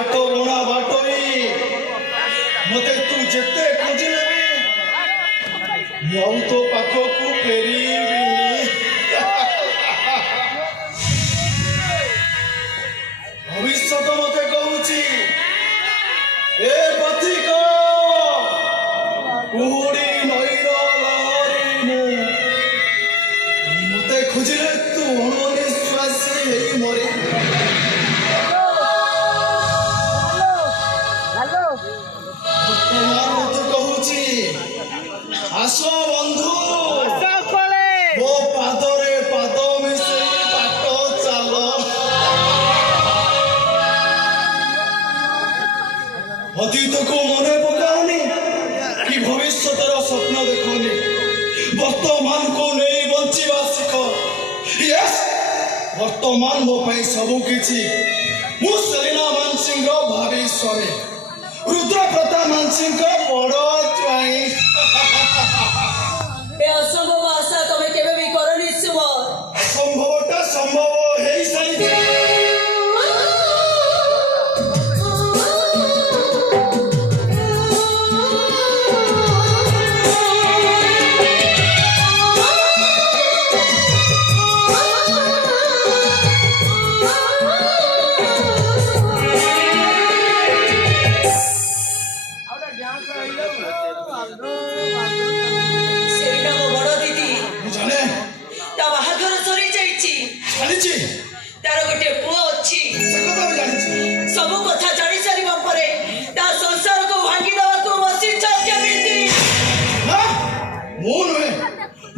बाट बणा बाटोई मते तू जेते खोजिले मु तो पाखो को फेरीबिनी भविष्य मते कहूची ए पथिक कुहुड़ी नईर लहरी मते खोजिले तू अणनिश्वासी हेई मरे आस बंधु मो पादरे पाद मिसे बाट चल अतीत को मने पकानी कि भविष्यतर स्वप्न देखनी वर्तमान को नहीं बंचिबा शिख यस वर्तमान मो पई सब किछि मु सेलिना मानसिंह भावी स्वामी रुद्र प्रताप मानसिंह बड़ च्वाई असंभव आशा तमे केबे भी करनी शुभ असंभवटा संभव हेई सारी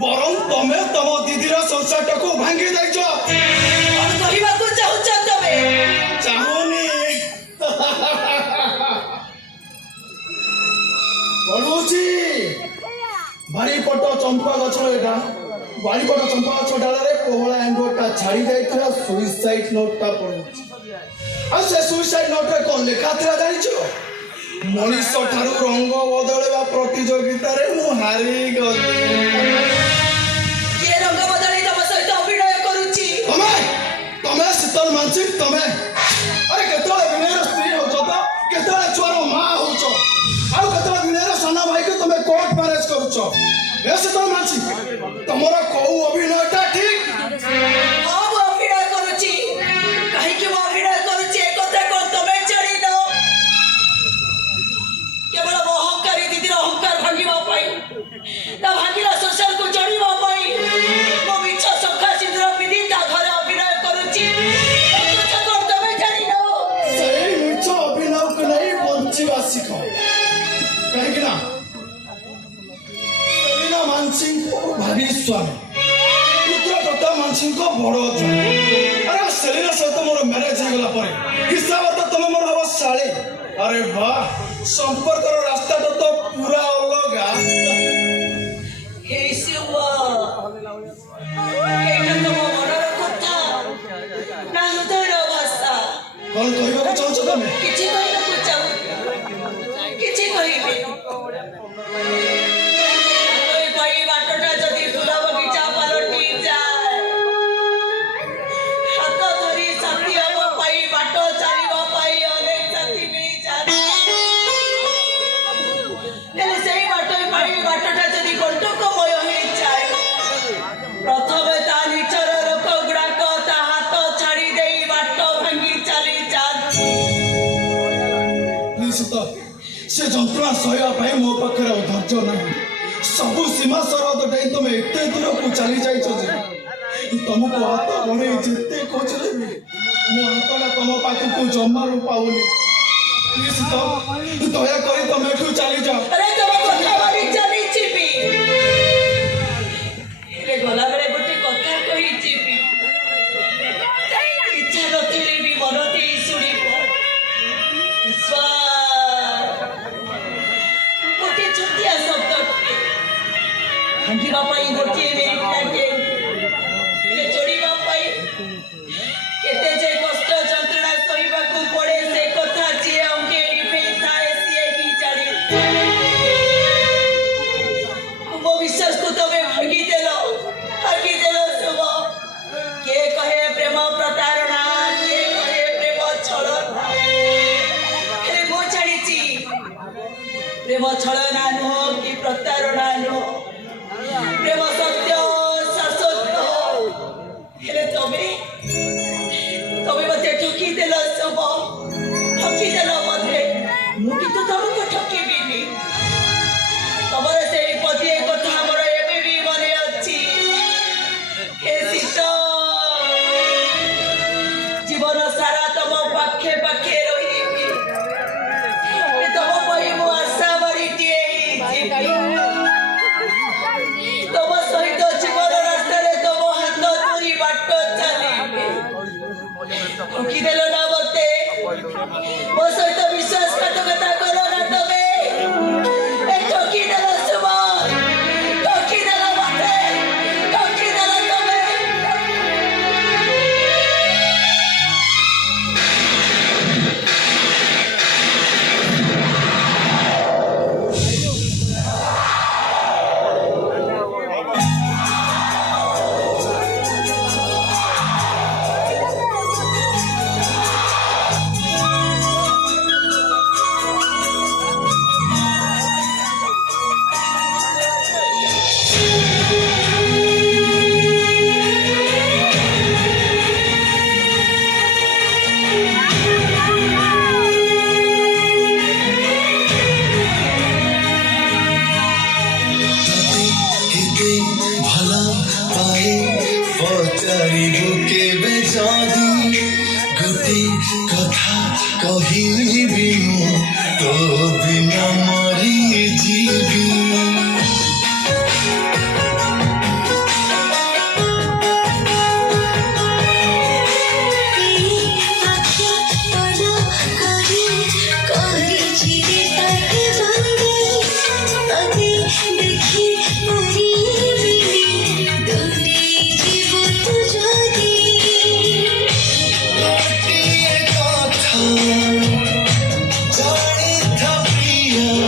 बरं तमे तम दीदीर संसार को भांगी दैछ और कहबा को चाहछ तमे चाहुनी बड़ुची बारीपट चंपा गछ एटा बारीपट चंपा गछ डालरे कोहला एंगोटा छाड़ी जाइतरा सुइसाइड नोटटा पड़ुची आ से सुइसाइड नोट रे कोन लेखा थरा जानिछो मनीष ठारू रंग बदलवा प्रतियोगिता रे मु हारी गली शीतल मानसिक तमे अरे केतले विनयर स्त्री हो तो केतले छुआर मां हो आ केतले विनयर सना भाई को तमे कोर्ट मैरिज करूछो ए शीतल मानसिक तमरो कोउ अभिनयटा ठीक अब अभिनय करूची काहे कि वो अभिनय करूची एक कथा कोन तमे चढ़ी दो केवल अहंकारी दीदीर अहंकार भांगिबा पाई ता भांगिला संसार को चढ़ीबा पाई मो बिच्छ सखा सिंदूर विधि ता घरे अभिनय करूची शिख कहीं ना सेलिना मानसिंह भावी स्वामी रुद्र प्रताप मानसिंह बड़ अरे सेलिना सहित मोर मैरेज हो गला पर हिसाब तो तुम मोर हव साले अरे वाह संपर्क रास्ता तो पूरा अलगा हे शिव एटा तो मनर कथा ना हृदयर भाषा कौन कहबा को चाहछ तमे किछि कहबा को चाह किछि कहबे कोई बाटटा जदी फुला बगीचा पलटी जाए हाथ धरी साथी हम पाई बाटो चालिबा पाई अनेक साथी मिली जाए तेरे सेही बाटो पाई बाटटा जदी कंटकमय होई जाए प्रथमे ता निचर लोक गुडाक ता हाथ छाड़ी देई बाटो भांगी चली जाती से जंत्रणा सहया मो पाखे धैर्य ना सबू सीमा सरहद डे तुम एत दूर को चली जाइछ तुमको हाथ बढ़े जिते खोजले मो हाथटा तुम पाखक जमारू पाऊनी प्लीज तो दया कर तुम एठू चली जाओ अरे तुम कथा मानी चली छिपी रे गला बेले गोटे कथा कहि छिपी इच्छा नथिले भी मन देई सुनी गोटे छुटिया शब्द भांगिबा पाई गोटे मेरी टाके जोड़ीबा पाई केते जे कष्ट जंत्रणा सहिबा को पड़े से कथा जे अंगे निभे थाए सिए ही जाने मो विश्वास को तमे भांगी देलो सब के कहे प्रेम प्रतारणा के कहे प्रेम छलना नुह कि प्रतारणा नुह प्रेम सत्य शाश्वत हेले तमे मते ठकी देल सब ठकी देल मते मु किंतु तुमको ठकीबिनी तमर से पति कथा हमर एबे भी मने अछि हे सीता जीवन सारा तम पाखे पाखे रही तम पई मु आशा बड़ीटिए तम सहित जीवन रास्ता तम हाथ धरी बाट चली ठकी देल ना मते मो सहित विश्वासघातकता करो ना तमे ए ठकी देल सुमन ठकी देल मते ठकी देल तमे কেতে ভাল পায়ে পচারিবু কেবে যদি গোটে কথা কহিবি মু তো বিনা মরি ଯିବି ଗୋଟିଏ କଥା ଜାଣିଥା ପ୍ରିୟା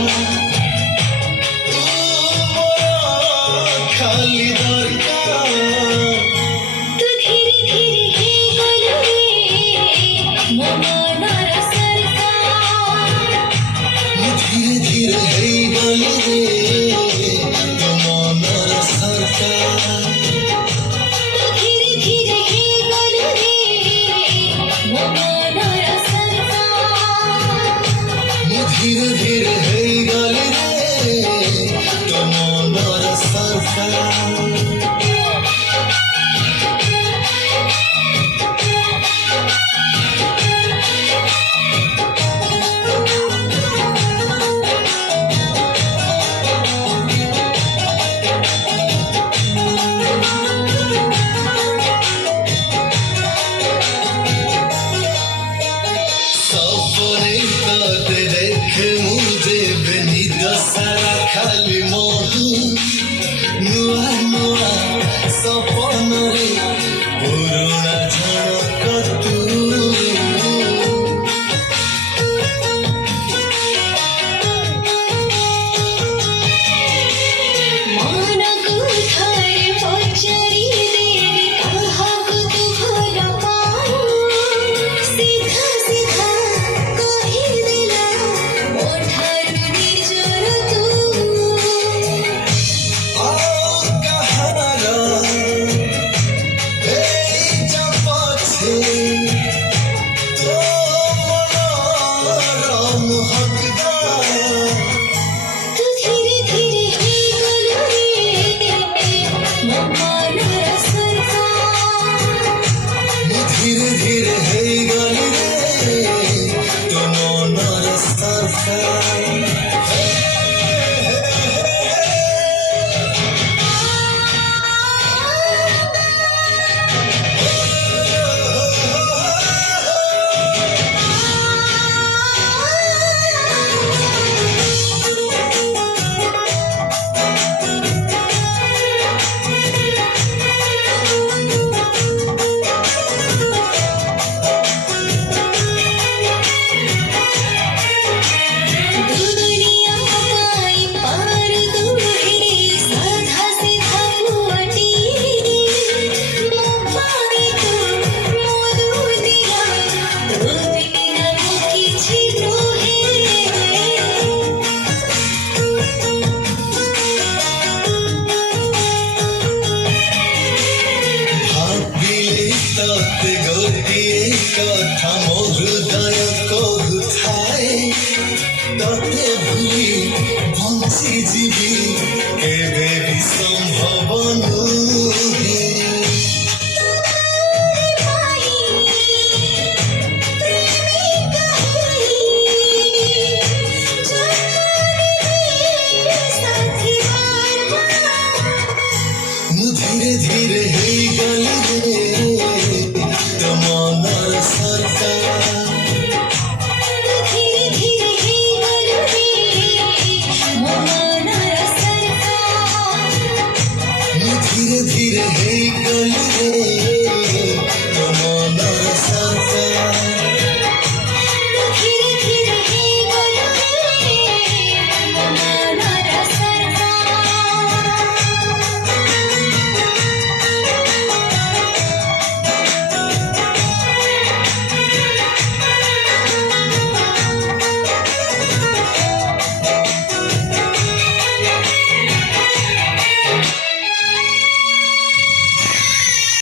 କହିବି